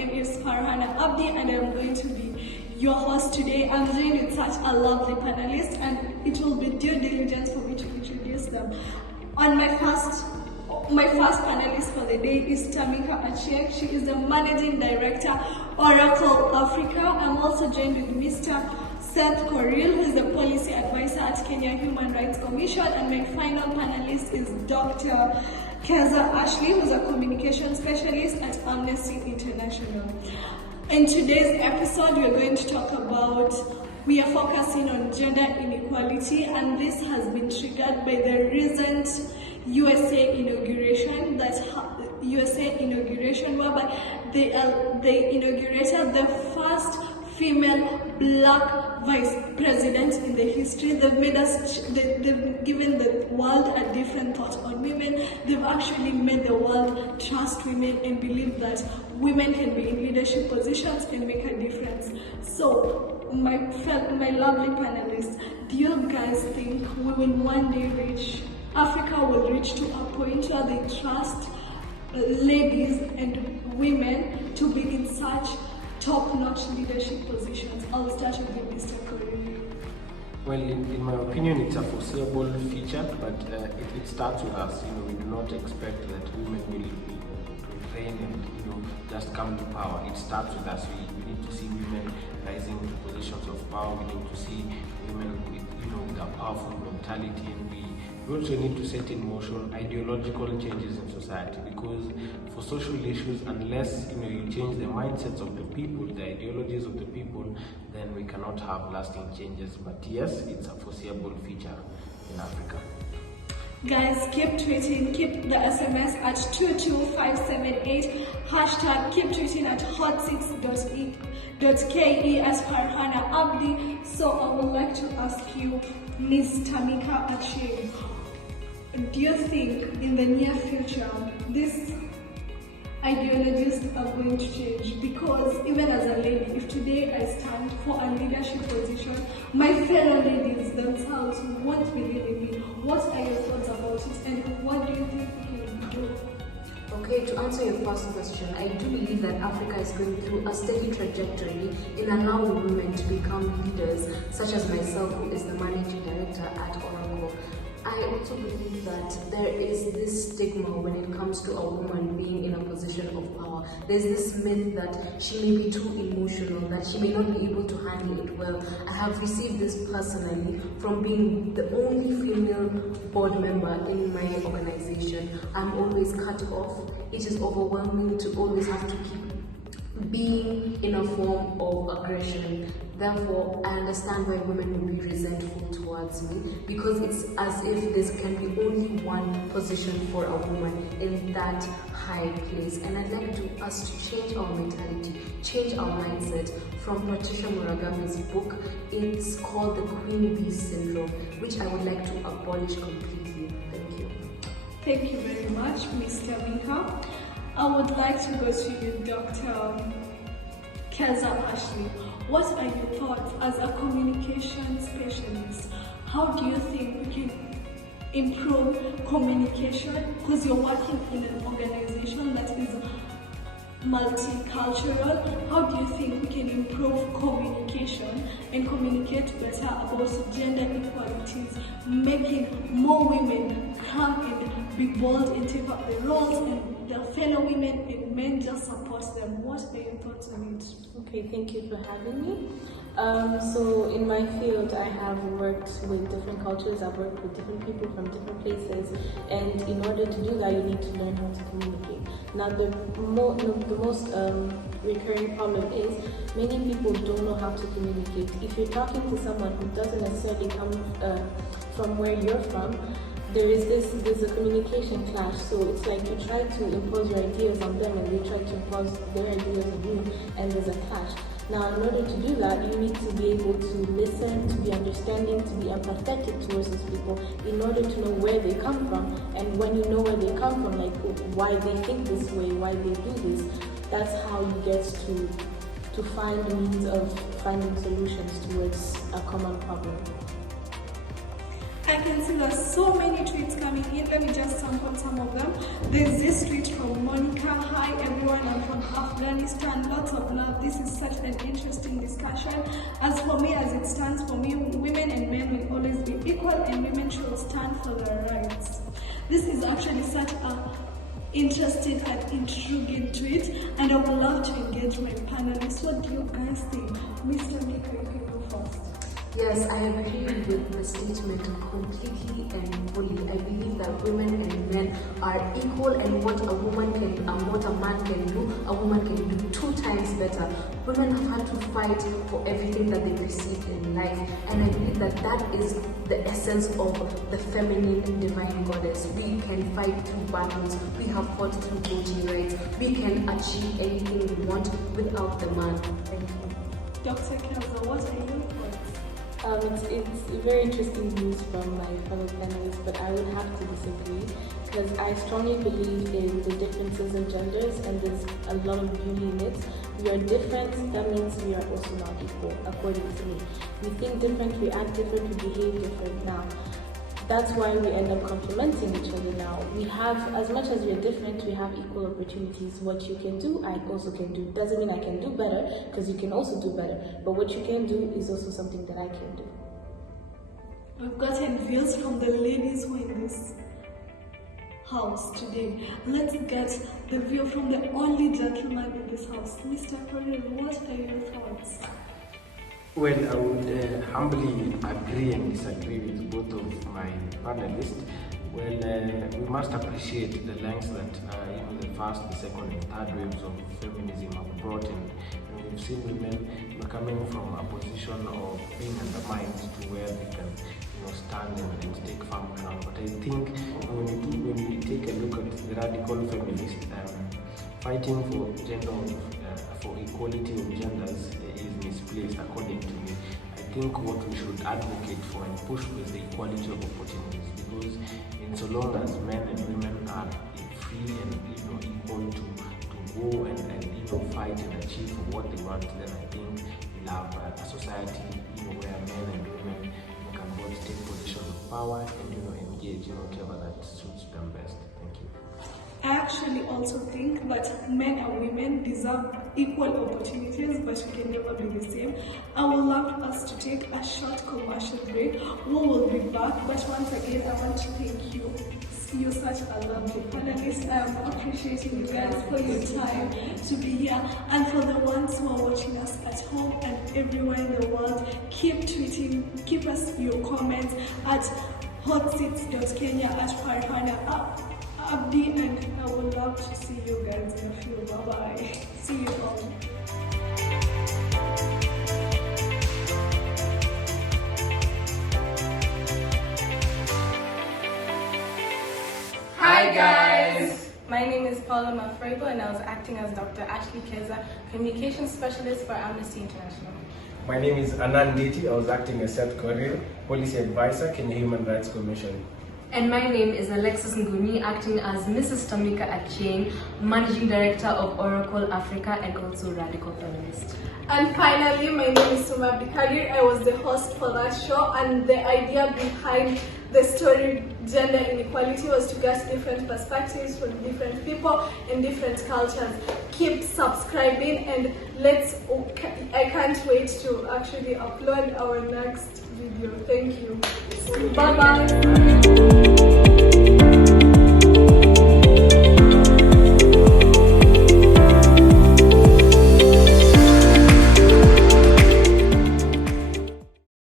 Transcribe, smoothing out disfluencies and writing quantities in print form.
name is Farhana Abdi and I'm going to be your host today. I'm joined with such a lovely panelist and it will be due diligence for me to introduce them. On my first panelist for the day is Tamika Achieng. She is the Managing Director, Oracle Africa. I'm also joined with Mr. Seatz, who is the Policy Advisor at Kenya Human Rights Commission. And my final panelist is Dr. Keza Ashley, who is a Communication Specialist at Amnesty International. In today's episode, we are going to talk about, we are focusing on gender inequality, and this has been triggered by the recent USA inauguration, whereby they inaugurated the first female black vice president in the history. They've given the world a different thought on women. They've actually made the world trust women and believe that women can be in leadership positions and make a difference. So, my lovely panelists, do you guys think we will one day Africa will reach to a point where they trust ladies and women to be in such top-notch leadership positions? I'll start with you, Mr. Korir. Well, in my opinion, it's a foreseeable feature, but it starts with us. We do not expect that women will reign and just come to power. It starts with us. We need to see women rising to positions of power. We need to see women with a powerful mentality, and we also need to set in motion ideological changes in society, because for social issues, unless you change the mindsets of the people, the ideologies of the people, then we cannot have lasting changes. But yes, it's a foreseeable feature in Africa. Guys, keep tweeting, keep the SMS at 22578, hashtag keep tweeting at hot6.ke as Farhana Abdi. So I would like to ask you, Ms. Tamika Achieng, do you think in the near future these ideologies are going to change? Because even as a lady, if today I stand for a leadership position, my fellow ladies themselves won't believe in me. What are your thoughts about it, and what do you think we can do? Okay, to answer your first question, I do believe that Africa is going through a steady trajectory in allowing women to become leaders, such as myself, who is the Managing Director at Oracle. I also believe that there is this stigma when it comes to a woman being in a position of power. There's this myth that she may be too emotional, that she may not be able to handle it well. I have received this personally from being the only female board member in my organization. I'm always cut off. It is overwhelming to always have to keep being in a form of aggression. Therefore, I understand why women will be resentful towards me, because it's as if there can be only one position for a woman in that high place. And I'd like us to change our mentality, change our mindset from Patricia Muragami's book. It's called the Queen Bee Syndrome, which I would like to abolish completely. Thank you. Thank you very much, Mr. Minka. I would like to go to you, Dr. Keza Ashley. What are your thoughts as a communication specialist? How do you think we can improve communication? Because you're working in an organization that is multicultural. How do you think we can improve communication and communicate better about gender inequalities, making more women come and be bold and take up the roles, and their fellow women and men just support them? What are your thoughts on it? Okay, thank you for having me. So in my field, I have worked with different cultures. I've worked with different people from different places, and in order to do that, you need to learn how to communicate. Now, the most recurring problem is many people don't know how to communicate. If you're talking to someone who doesn't necessarily come from where you're from, there's a communication clash. So it's like you try to impose your ideas on them and they try to impose their ideas on you, and there's a clash. Now, in order to do that, you need to be able to listen, to be understanding, to be empathetic towards these people in order to know where they come from. And when you know where they come from, like why they think this way, why they do this, that's how you get to find means of finding solutions towards a common problem. I can see there's so many tweets coming in. Let me just sample some of them. There's this tweet from Monica. Hi everyone, I'm from Afghanistan. Lots of love. This is such an interesting discussion. As for me, as it stands for me, women and men will always be equal and women should stand for their rights. This is actually such a interesting and intriguing tweet, and I would love to engage my panelists. What do you guys think? Mr. Mika, you can go first. Yes, I agree with the statement completely and fully. I believe that women and men are equal, and what a woman can what a man can do, a woman can do 2 times better. Women have had to fight for everything that they receive in life, and I believe that that is the essence of the feminine divine goddess. We can fight through battles, we have fought through voting rights, we can achieve anything we want without the man. Thank you. Dr. Kelza, what are your thoughts? It's very interesting news from my fellow panelists, but I would have to disagree because I strongly believe in the differences in genders, and there's a lot of beauty in it. We are different, that means we are also not equal, according to me. We think different, we act different, we behave different. Now, that's why we end up complementing each other now. We have, as much as we're different, we have equal opportunities. What you can do, I also can do. Doesn't mean I can do better, because you can also do better. But what you can do is also something that I can do. We've gotten views from the ladies who are in this house today. Let's get the view from the only gentleman in this house. Mr. Korir, what are your thoughts? Well, I would humbly agree and disagree with both of my panelists. Well, we must appreciate the lengths that the first, the second, and third waves of feminism have brought in. We've seen women coming from a position of being undermined to where they can stand and take firm ground. But I think when we take a look at the radical feminists, fighting for for equality of genders is misplaced, according to me. I think what we should advocate for and push for is the equality of opportunities, because in so long as men and women are free and equal to go and fight and achieve for what they want, then I think we'll have a society where men and women can both take positions of power and engage in whatever that suits them best. Thank you. I actually also think that men and women deserve equal opportunities, but we can never be the same. I would love us to take a short commercial break. We will be back, but once again, I want to thank you. You're such a lovely panelist. I am appreciating you guys for your time to be here, and for the ones who are watching us at home and everywhere in the world, keep tweeting, keep us your comments at hotseats.kenya at Farhana Abdi, and I would love to see you guys in a few. Bye bye. See you all. Hi guys! My name is Paula Mafrebo, and I was acting as Dr. Ashley Keza, Communications Specialist for Amnesty International. My name is Anand Niti. I was acting as Seatz Korir, Policy Advisor, Kenya Human Rights Commission. And my name is Alexis Nguni, acting as Mrs. Tamika Achieng, Managing Director of Oracle Africa and also Radical Feminist. And finally, my name is Suma Abdikadir. I was the host for that show, and the idea behind the story Gender Inequality was to get different perspectives from different people and different cultures. Keep subscribing, and I can't wait to actually upload our next video. Thank you. Bye bye.